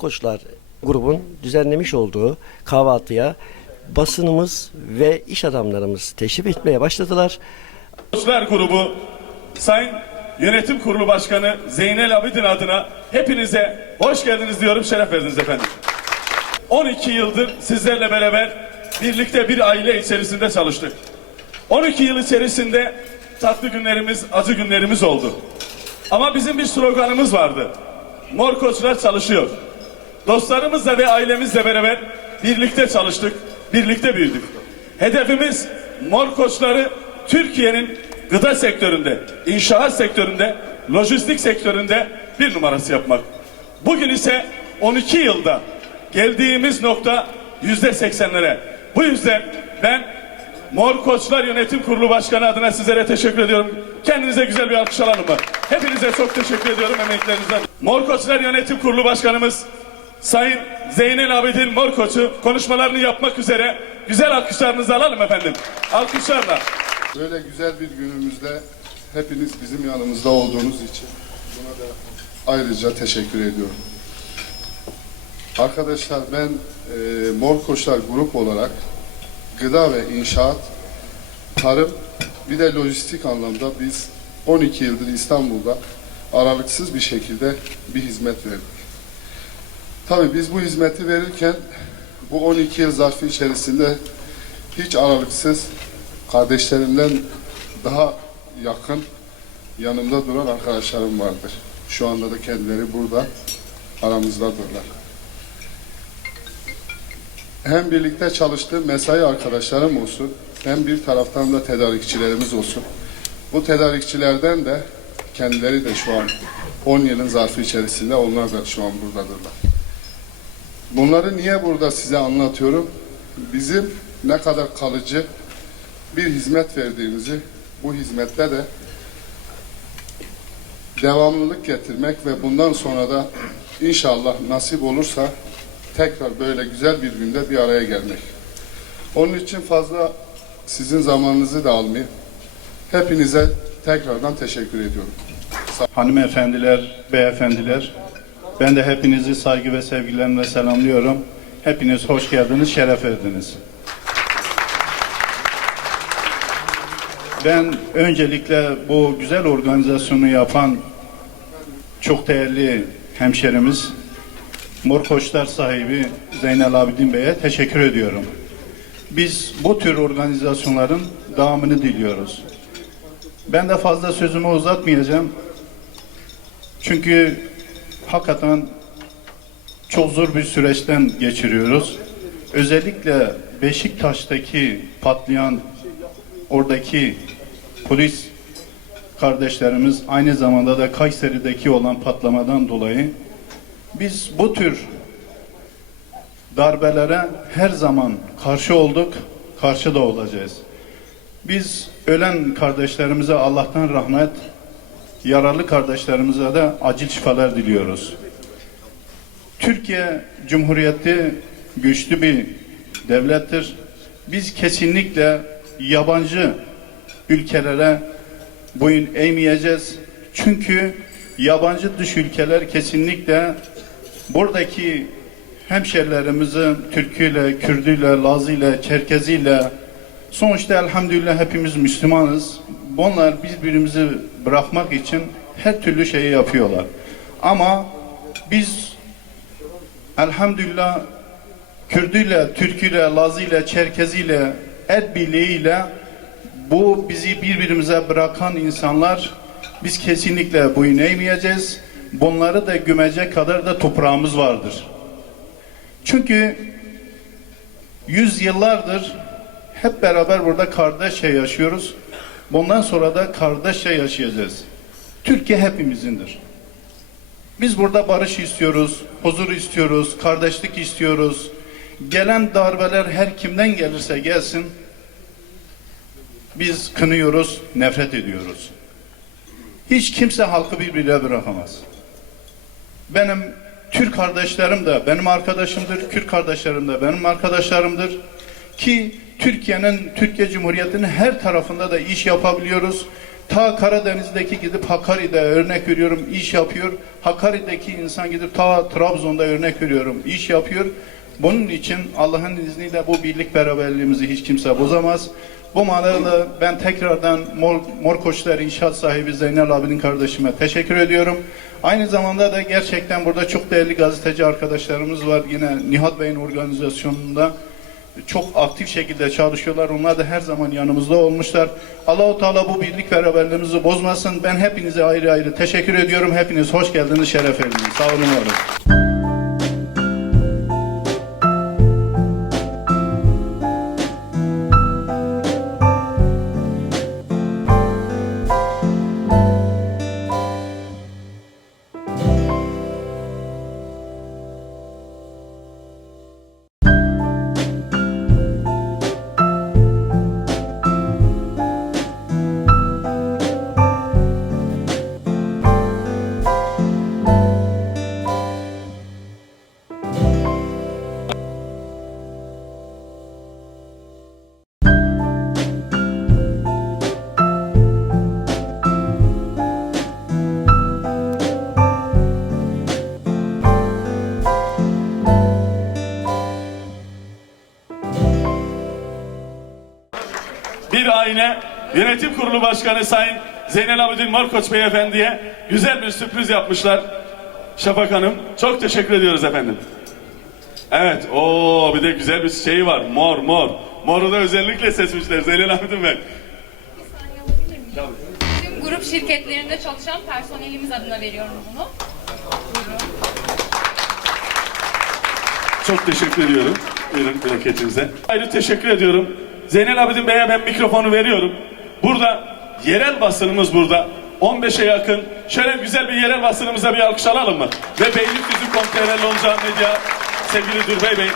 Koçlar grubun düzenlemiş olduğu kahvaltıya basınımız ve iş adamlarımız teşrif etmeye başladılar. Koçlar grubu Sayın Yönetim Kurulu Başkanı Zeynel Abidin adına hepinize hoş geldiniz diyorum, şeref verdiniz efendim. 12 yıldır sizlerle beraber birlikte bir aile içerisinde çalıştık. 12 yıl içerisinde tatlı günlerimiz, acı günlerimiz oldu. Ama bizim bir sloganımız vardı. Mor Koçlar çalışıyor. Dostlarımızla ve ailemizle beraber birlikte çalıştık, birlikte büyüdük. Hedefimiz Mor Koçları Türkiye'nin gıda sektöründe, inşaat sektöründe, lojistik sektöründe bir numarası yapmak. Bugün ise 12 yılda geldiğimiz nokta yüzde seksenlere. Bu yüzden ben Mor Koçlar Yönetim Kurulu Başkanı adına sizlere teşekkür ediyorum. Kendinize güzel bir alkış alalım mı? Hepinize çok teşekkür ediyorum emeklerinizden. Mor Koçlar Yönetim Kurulu Başkanımız Sayın Zeynel Abidin Mor Koç'u konuşmalarını yapmak üzere güzel alkışlarınızı alalım efendim. Alkışlarla. Böyle güzel bir günümüzde hepiniz bizim yanımızda olduğunuz için buna da ayrıca teşekkür ediyorum. Arkadaşlar ben e, Mor Koçlar grup olarak gıda ve inşaat, tarım bir de lojistik anlamda biz 12 yıldır İstanbul'da aralıksız bir şekilde bir hizmet verdik. Tabii biz bu hizmeti verirken bu 12 yıl zarfı içerisinde hiç aralıksız kardeşlerimden daha yakın yanımda duran arkadaşlarım vardır. Şu anda da kendileri burada aramızdadırlar. Hem birlikte çalıştığım mesai arkadaşlarım olsun, hem bir taraftan da tedarikçilerimiz olsun. Bu tedarikçilerden de kendileri de şu an 10 yılın zarfı içerisinde onlar da şu an buradadırlar. Bunları niye burada size anlatıyorum? Bizim ne kadar kalıcı bir hizmet verdiğimizi, bu hizmette de devamlılık getirmek ve bundan sonra da inşallah nasip olursa tekrar böyle güzel bir günde bir araya gelmek. Onun için fazla sizin zamanınızı da almayayım. Hepinize tekrardan teşekkür ediyorum. Hanımefendiler, beyefendiler, ben de hepinizi saygı ve sevgilerimle selamlıyorum. Hepiniz hoş geldiniz, şeref verdiniz. Ben öncelikle bu güzel organizasyonu yapan çok değerli hemşerimiz, Mor Koçlar sahibi Zeynel Abidin Bey'e teşekkür ediyorum. Biz bu tür organizasyonların devamını diliyoruz. Ben de fazla sözümü uzatmayacağım. Çünkü hakikaten çok zor bir süreçten geçiriyoruz. Özellikle Beşiktaş'taki patlayan oradaki polis kardeşlerimiz aynı zamanda da Kayseri'deki olan patlamadan dolayı biz bu tür darbelere her zaman karşı olduk, karşı da olacağız. Biz ölen kardeşlerimize Allah'tan rahmet, yaralı kardeşlerimize de acil şifalar diliyoruz. Türkiye Cumhuriyeti güçlü bir devlettir. Biz kesinlikle yabancı ülkelere boyun eğmeyeceğiz. Çünkü yabancı dış ülkeler kesinlikle buradaki hemşerilerimizin Türküyle, Kürdüyle, Lazıyla, Çerkeziyle sonuçta elhamdülillah hepimiz Müslümanız. Bunlar birbirimizi bırakmak için her türlü şeyi yapıyorlar. Ama biz elhamdülillah Kürdüyle, Türküyle, Lazıyla, Çerkeziyle, birliğiyle bu bizi birbirimize bırakan insanlar biz kesinlikle boyun eğmeyeceğiz. Bunları da gümecek kadar da toprağımız vardır. Çünkü yüz yıllardır hep beraber burada kardeşçe yaşıyoruz. Bundan sonra da kardeşçe yaşayacağız. Türkiye hepimizindir. Biz burada barış istiyoruz, huzur istiyoruz, kardeşlik istiyoruz. Gelen darbeler her kimden gelirse gelsin biz kınıyoruz, nefret ediyoruz. Hiç kimse halkı birbirine bırakamaz. Benim Türk kardeşlerim de benim arkadaşımdır, Kürt kardeşlerim de benim arkadaşlarımdır. Ki Türkiye'nin, Türkiye Cumhuriyeti'nin her tarafında da iş yapabiliyoruz. Ta Karadeniz'deki gidip Hakkari'de örnek veriyorum iş yapıyor. Hakkari'deki insan gidip ta Trabzon'da örnek veriyorum iş yapıyor. Bunun için Allah'ın izniyle bu birlik beraberliğimizi hiç kimse bozamaz. Bu manada ben tekrardan Mor, Mor Koçlar İnşaat sahibi Zeynel abinin kardeşime teşekkür ediyorum. Aynı zamanda da gerçekten burada çok değerli gazeteci arkadaşlarımız var. Yine Nihat Bey'in organizasyonunda çok aktif şekilde çalışıyorlar. Onlar da her zaman yanımızda olmuşlar. Allahu Teala bu birlik beraberliğimizi bozmasın. Ben hepinize ayrı ayrı teşekkür ediyorum. Hepiniz hoş geldiniz, şeref verdiniz. Sağ olun, var aile yönetim kurulu başkanı Sayın Zeynel Abidin Morkoç Beyefendi'ye güzel bir sürpriz yapmışlar. Şafak Hanım çok teşekkür ediyoruz efendim. Evet o bir de güzel bir şey var mor mor. Moru da özellikle seçmişler Zeynel Abidin Bey. Tüm grup şirketlerinde çalışan personelimiz adına veriyorum bunu. Buyurun. Çok teşekkür ediyorum. Buyurun bereketinize. Ayrı teşekkür ediyorum. Zeynel Abidin Bey'e ben mikrofonu veriyorum. Burada yerel basınımız burada. 15'e yakın. Şöyle güzel bir yerel basınımıza bir alkış alalım mı? Ve Beylikdüzü.com.tr Lonca Medya sevgili Dürbey Bey.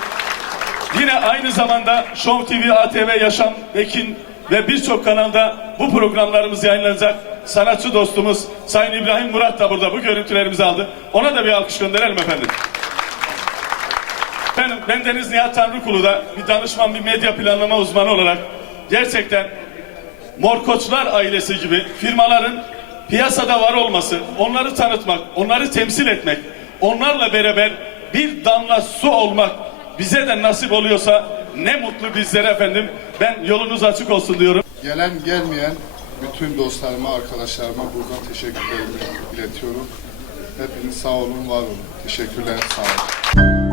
Yine aynı zamanda Show TV, ATV, Yaşam, Ekin ve birçok kanalda bu programlarımız yayınlanacak. Sanatçı dostumuz Sayın İbrahim Murat da burada bu görüntülerimizi aldı. Ona da bir alkış gönderelim efendim. Efendim ben Deniz Nihat Tanrıkulu da bir danışman, bir medya planlama uzmanı olarak gerçekten Morkoçlar ailesi gibi firmaların piyasada var olması, onları tanıtmak, onları temsil etmek, onlarla beraber bir damla su olmak bize de nasip oluyorsa ne mutlu bizlere efendim. Ben yolunuz açık olsun diyorum. Gelen gelmeyen bütün dostlarıma, arkadaşlarıma buradan teşekkürlerimi iletiyorum. Hepiniz sağ olun, var olun. Teşekkürler, sağ olun.